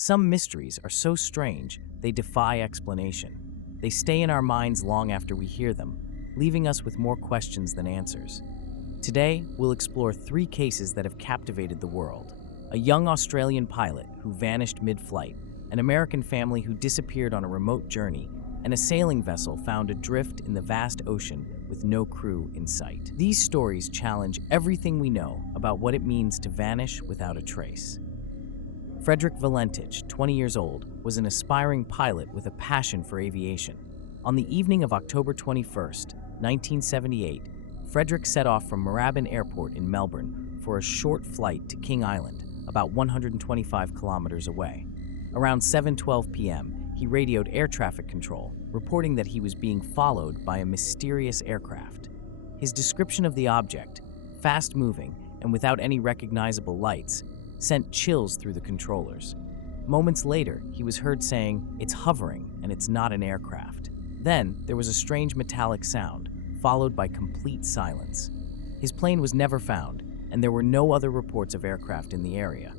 Some mysteries are so strange, they defy explanation. They stay in our minds long after we hear them, leaving us with more questions than answers. Today, we'll explore 3 cases that have captivated the world. A young Australian pilot who vanished mid-flight, an American family who disappeared on a remote journey, and a sailing vessel found adrift in the vast ocean with no crew in sight. These stories challenge everything we know about what it means to vanish without a trace. Frederick Valentich, 20 years old, was an aspiring pilot with a passion for aviation. On the evening of October 21st, 1978, Frederick set off from Moorabbin Airport in Melbourne for a short flight to King Island, about 125 kilometers away. Around 7:12 p.m., he radioed air traffic control, reporting that he was being followed by a mysterious aircraft. His description of the object, fast-moving and without any recognizable lights, sent chills through the controllers. Moments later, he was heard saying, "It's hovering and it's not an aircraft." Then, there was a strange metallic sound, followed by complete silence. His plane was never found, and there were no other reports of aircraft in the area.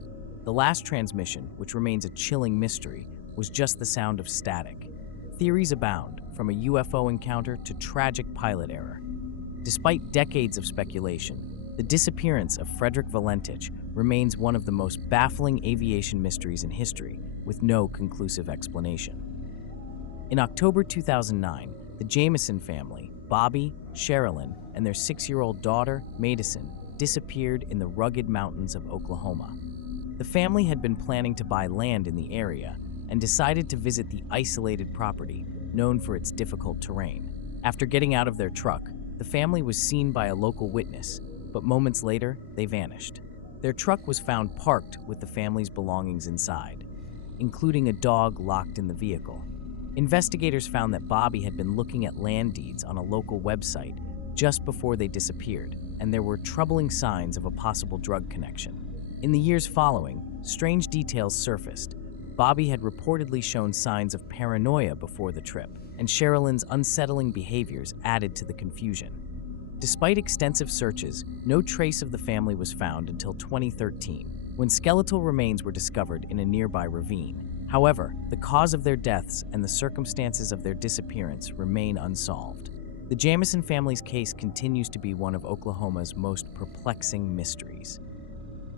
The last transmission, which remains a chilling mystery, was just the sound of static. Theories abound, from a UFO encounter to tragic pilot error. Despite decades of speculation, the disappearance of Frederick Valentich remains one of the most baffling aviation mysteries in history, with no conclusive explanation. In October 2009, the Jamison family, Bobby, Sherilyn, and their 6-year-old daughter, Madison, disappeared in the rugged mountains of Oklahoma. The family had been planning to buy land in the area and decided to visit the isolated property, known for its difficult terrain. After getting out of their truck, the family was seen by a local witness, but moments later, they vanished. Their truck was found parked with the family's belongings inside, including a dog locked in the vehicle. Investigators found that Bobby had been looking at land deeds on a local website just before they disappeared, and there were troubling signs of a possible drug connection. In the years following, strange details surfaced. Bobby had reportedly shown signs of paranoia before the trip, and Sherilyn's unsettling behaviors added to the confusion. Despite extensive searches, no trace of the family was found until 2013, when skeletal remains were discovered in a nearby ravine. However, the cause of their deaths and the circumstances of their disappearance remain unsolved. The Jamison family's case continues to be one of Oklahoma's most perplexing mysteries.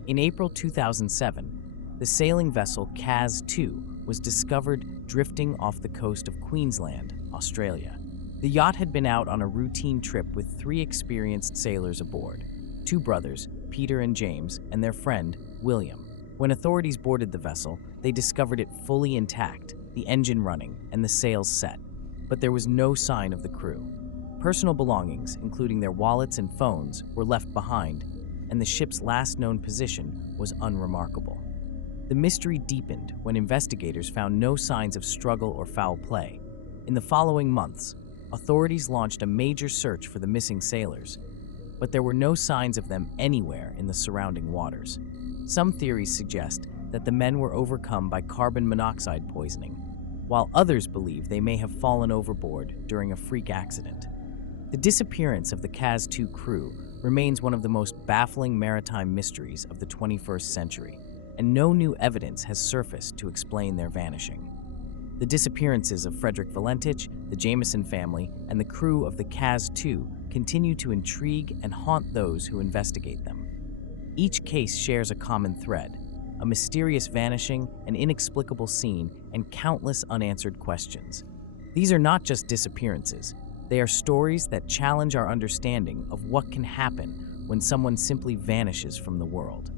In April 2007, the sailing vessel Kaz II was discovered drifting off the coast of Queensland, Australia. The yacht had been out on a routine trip with 3 experienced sailors aboard, 2 brothers, Peter and James, and their friend, William. When authorities boarded the vessel, they discovered it fully intact, the engine running, and the sails set. But there was no sign of the crew. Personal belongings, including their wallets and phones, were left behind, and the ship's last known position was unremarkable. The mystery deepened when investigators found no signs of struggle or foul play. In the following months, authorities launched a major search for the missing sailors, but there were no signs of them anywhere in the surrounding waters. Some theories suggest that the men were overcome by carbon monoxide poisoning, while others believe they may have fallen overboard during a freak accident. The disappearance of the Kaz II crew remains one of the most baffling maritime mysteries of the 21st century, and no new evidence has surfaced to explain their vanishing. The disappearances of Frederick Valentich, the Jamison family, and the crew of the Kaz II continue to intrigue and haunt those who investigate them. Each case shares a common thread: a mysterious vanishing, an inexplicable scene, and countless unanswered questions. These are not just disappearances. They are stories that challenge our understanding of what can happen when someone simply vanishes from the world.